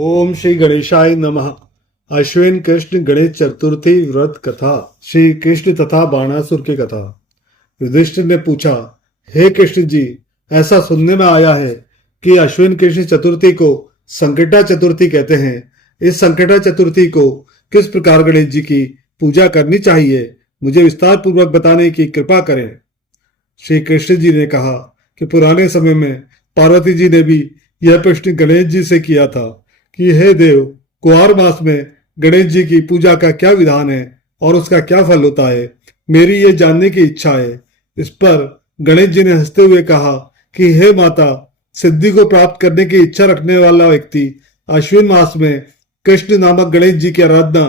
ओम श्री गणेशाय नमः। अश्विन कृष्ण गणेश चतुर्थी व्रत कथा। श्री कृष्ण तथा बाणासुर की कथा। युधिष्ठिर ने पूछा, हे कृष्ण जी, ऐसा सुनने में आया है कि अश्विन कृष्ण चतुर्थी को संकटा चतुर्थी कहते हैं। इस संकटा चतुर्थी को किस प्रकार गणेश जी की पूजा करनी चाहिए, मुझे विस्तार पूर्वक बताने की कृपा करें। श्री कृष्ण जी ने कहा कि पुराने समय में पार्वती जी ने भी यह प्रश्न गणेश जी से किया था कि हे देव, कुआर मास में गणेश जी की पूजा का क्या विधान है और उसका क्या फल होता है, मेरी ये जानने की इच्छा है। इस पर गणेश जी ने हंसते हुए कहा कि हे माता, सिद्धि को प्राप्त करने की इच्छा रखने वाला व्यक्ति अश्विन मास में कृष्ण नामक गणेश जी की आराधना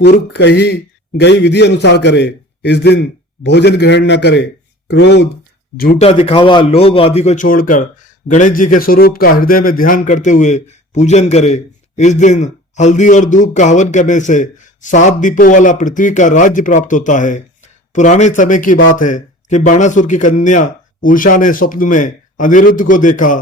पूर्व कही गई विधि अनुसार करे। इस दिन भोजन ग्रहण न करे, क्रोध, झूठा दिखावा, लोभ आदि को छोड़कर गणेश जी के स्वरूप का हृदय में ध्यान करते हुए पूजन करे। इस दिन हल्दी और धूप का हवन करने से 7 दीपों वाला पृथ्वी का राज्य प्राप्त होता है। पुराने समय की बात है कि बाणासुर की कन्या उषा ने स्वप्न में अनिरुद्ध को देखा।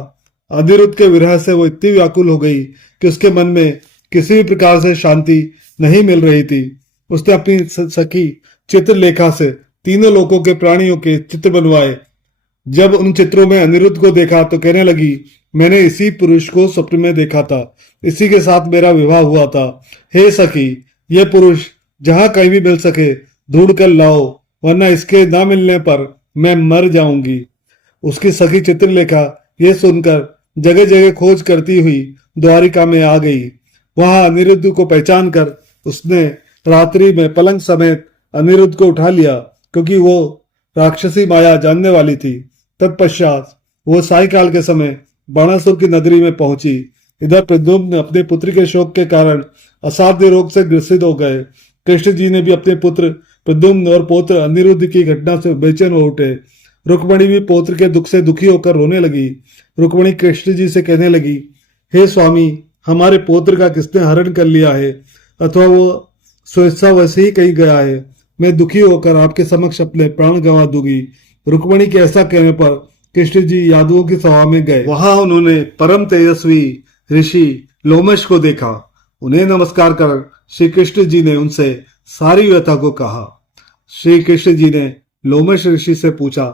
अनिरुद्ध के विरह से वो इतनी व्याकुल हो गई कि उसके मन में किसी भी प्रकार से शांति नहीं मिल रही थी। उसने अपनी सखी चित्रलेखा से तीनों लोकों के प्राणियों के चित्र बनवाए। जब उन चित्रों में अनिरुद्ध को देखा तो कहने लगी, मैंने इसी पुरुष को स्वप्न में देखा था, इसी के साथ मेरा विवाह हुआ था। हे सखी, यह पुरुष जहां कहीं भी मिल सके ढूंढ कर लाओ, वरना इसके ना मिलने पर मैं मर जाऊंगी। उसकी सखी चित्रलेखा यह सुनकर जगह जगह खोज करती हुई द्वारिका में आ गई। वहां अनिरुद्ध को पहचान कर उसने रात्रि में पलंग समेत अनिरुद्ध को उठा लिया, क्योंकि वो राक्षसी माया जानने वाली थी। तत्पश्चात वो सायकाल के समय बाणासुर की नगरी में पहुंची। इधर प्रद्युम्न अपने पुत्र के शोक के कारण असाध्य रोग से ग्रसित हो गए। कृष्ण जी ने भी अपने पुत्र प्रद्युम्न और पौत्र अनिरुद्ध की घटना से बेचैन हो उठे। रुक्मणी भी पौत्र के दुख से दुखी होकर रोने लगी। रुक्मणी कृष्ण जी से कहने लगी, हे स्वामी, हमारे पौत्र का किसने हरण कर लिया है, अथवा वो स्वेच्छावश ही कहीं गया है। मैं दुखी होकर आपके समक्ष अपने प्राण गंवा दूंगी। रुक्मणी के ऐसा कहने पर कृष्ण जी यादवों की सभा में गए। वहां उन्होंने परम तेजस्वी ऋषि लोमश को देखा। उन्हें नमस्कार कर श्री कृष्ण जी ने उनसे सारी व्यथा को कहा। श्री कृष्ण जी ने लोमश ऋषि से पूछा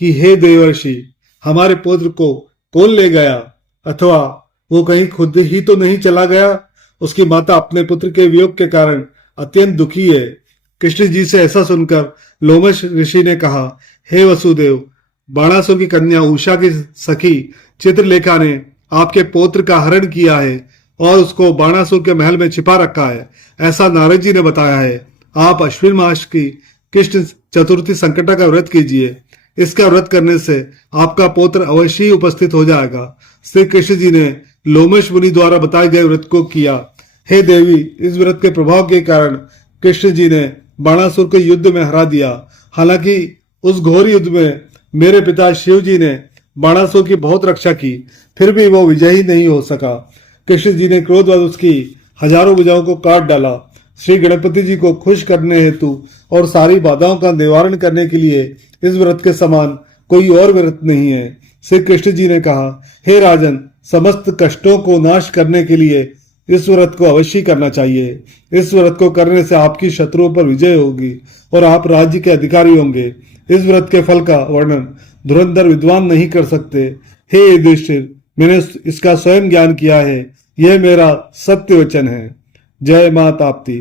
कि हे देवर्षि, हमारे पुत्र को कौन ले गया, अथवा वो कहीं खुद ही तो नहीं चला गया। उसकी माता अपने पुत्र के वियोग के कारण अत्यंत दुखी है। कृष्ण जी से ऐसा सुनकर लोमश ऋषि ने कहा, हे वसुदेव, बाणासुर की कन्या उषा की सखी चित्रलेखा ने आपके पौत्र का हरण किया है और उसको बाणासुर के महल में छिपा रखा है, ऐसा नारद जी ने बताया है। आप अश्विन मास की कृष्ण चतुर्थी संकटा का व्रत कीजिए। इसका व्रत करने से आपका पौत्र अवश्य ही उपस्थित हो जाएगा। श्री कृष्ण जी ने लोमश मुनि द्वारा बताए गए व्रत को किया। हे देवी, इस व्रत के प्रभाव के कारण कृष्ण जी ने बाणासुर को युद्ध में हरा दिया। हालांकि उस घोर युद्ध में मेरे पिता शिव जी ने बाणासुर की बहुत रक्षा की, फिर भी वो विजयी नहीं हो सका। कृष्ण जी ने क्रोधवश उसकी हजारों भुजाओं को काट डाला। श्री गणपति जी को खुश करने हेतु और सारी बाधाओं का निवारण करने के लिए इस व्रत के समान कोई और व्रत नहीं है। श्री कृष्ण जी ने कहा, हे राजन, समस्त कष्टों को नाश करने के लिए इस व्रत को अवश्य करना चाहिए। इस व्रत को करने से आपकी शत्रुओं पर विजय होगी और आप राज्य के अधिकारी होंगे। इस व्रत के फल का वर्णन धुरंधर विद्वान नहीं कर सकते। हे युधिष्ठिर, मैंने इसका स्वयं ज्ञान किया है। यह मेरा सत्य वचन है। जय मां ताप्ती।